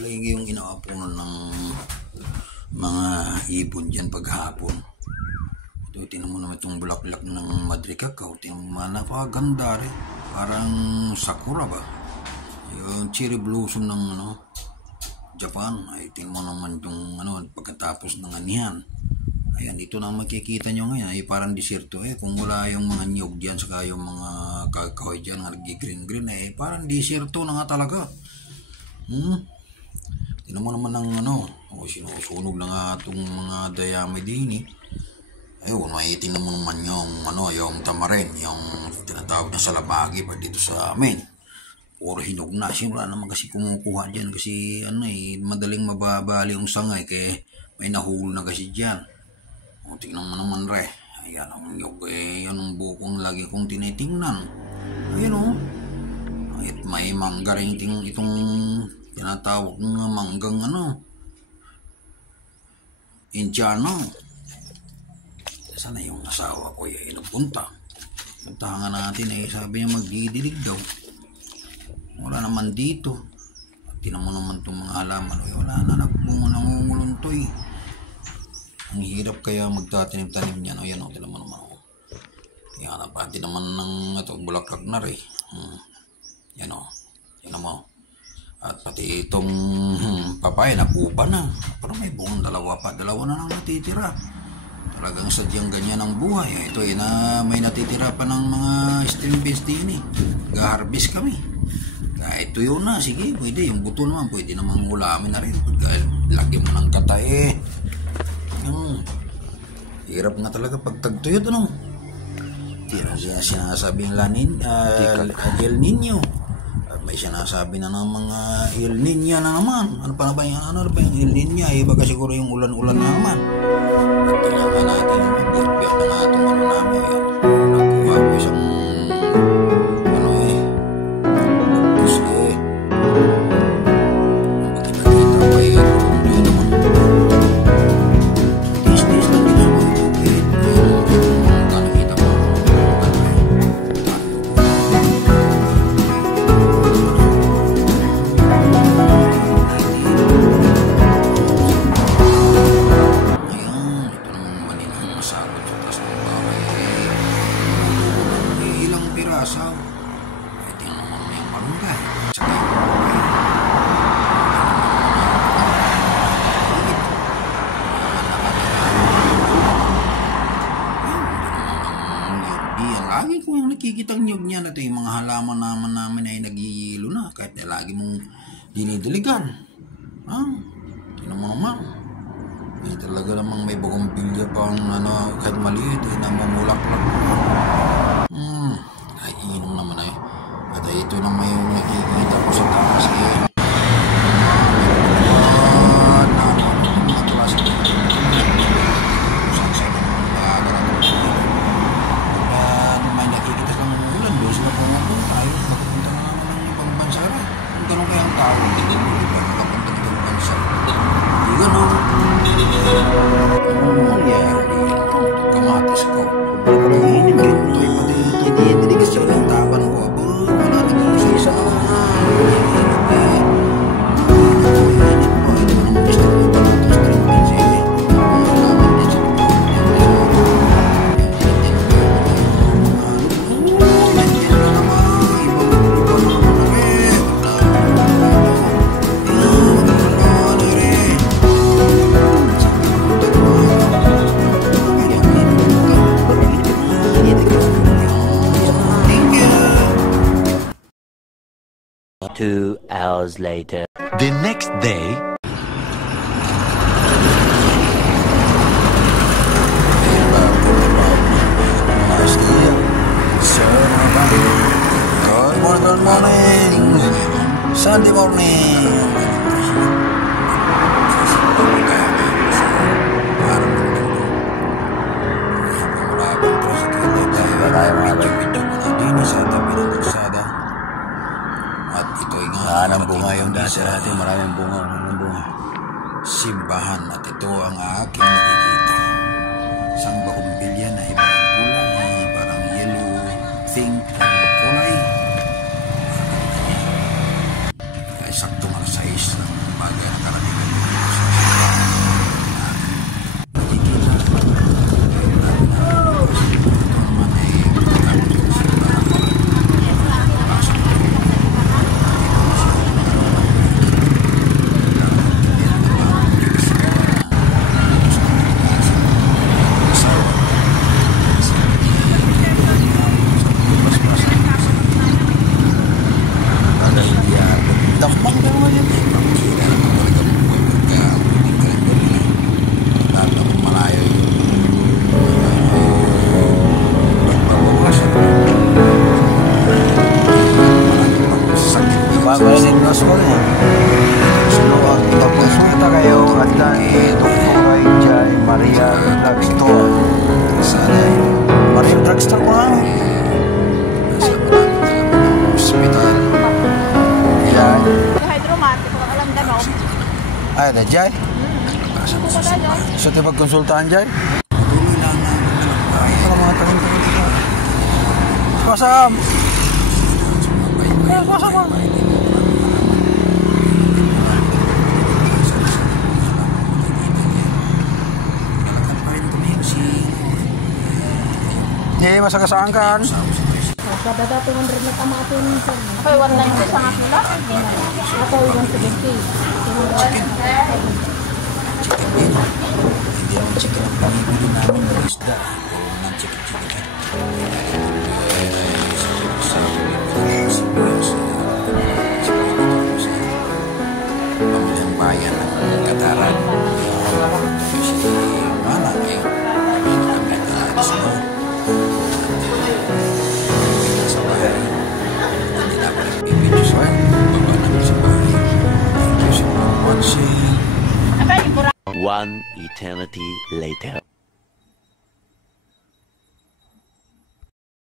palagi yung inaapunan ng mga ibon dyan paghapon. Ito, tinan mo naman itong bulaklak ng madricacao. Tinan mo naman, napakaganda rin. Parang sakura ba? Yung cherry blossom ng Japan. Ay, tinan mo naman itong pagkatapos ng anihan. Ayan, ito na makikita nyo ngayon. Ay, parang desierto. Kung wala yung mga niyog dyan, saka yung mga kakahoy dyan na nag-green-green, parang desierto na nga talaga. Tinan mo naman ng sinusunog na nga itong mga dayami din. Ayun, maitin mo naman yung tamarin, yung tinatawag na salabagi pa dito sa amin. Puro hinog na. Wala naman kasi kumukuha dyan kasi madaling mababali yung sangay kaya may nahulog na kasi dyan. Tingnan mo naman re. Ayan ang nyog yan ang bukong lagi kong tinitingnan. Ayan At may mangga rin itong tinatawag ng manggang Indiano. Sana yung asawa ko nagpunta. Puntahan natin sabi niya magdidilig daw. Wala naman dito. Tinan mo naman itong mga halaman. Wala na nangunguluntoy. Ang hirap kaya magtatanim-tanim niyan. Ayan tinan mo naman. Yan pati naman ng bulaklak na rin. Yan tinan mo. At pati itong papaya napupa na. Pero may buong dalawa na lang natitira. Talagang sadyang ganyan ang buhay. Ito na may natitira pa ng mga string beans din. Ga-harvest kami. Kahit tuyo na, sige, pwede. Yung buto naman, pwede namang ulamin na rin. Pag lagi mo ng katay hirap nga talaga pag tagtuyot Tira siya sinasabing El Nino. May sinasabi na ng mga El Nino na naman. Ano pa ba yung El Nino? Baka siguro yung ulan-ulan na naman. At kailangan natin yung biyak-biyak na nga itong namin. Nagkuha ko isang nakikitang nyog niya na ito yung mga halaman namin ay nagihilo na kahit lagi mong dinidiligan. Tinan mo naman. Talaga namang may bugombilya pang kahit maliit namumulaklak. Ay inom naman At ito naman yung nakikita ko sa taas kamatis ko. Hindi kasi walang tapan ko. Wala naging isa-isa Two hours later. The next day. Good morning. Sunday morning. Ang bunga yung dati natin, maraming bunga. Simbahan at ito ang aking nakikita. Isang bahumbilya na ibang kulay, parang yellow, pink, kulay. Ay sakto ng size ng bagay. Ay, ada Jai. So, tiba konsultahan Jai. Tuloy lang na. Para mga tanong-tanong dito. Pasam! Pasam! Hindi, masagasaan kan. Kada 200 na tama ito minsan. Okay, 190 sa akin lang. Ako, 170. Hindi naman chicken ang pinibili namin ng isda. Ng chicken. Pamilyang bayan ng Kataran. Kasi mana ngayon. Kami naalis mo. Sa bahay. Hindi na ako nagpipidyo sa bahay. Baba namin sa bahay. Thank you for watching. One eternity later.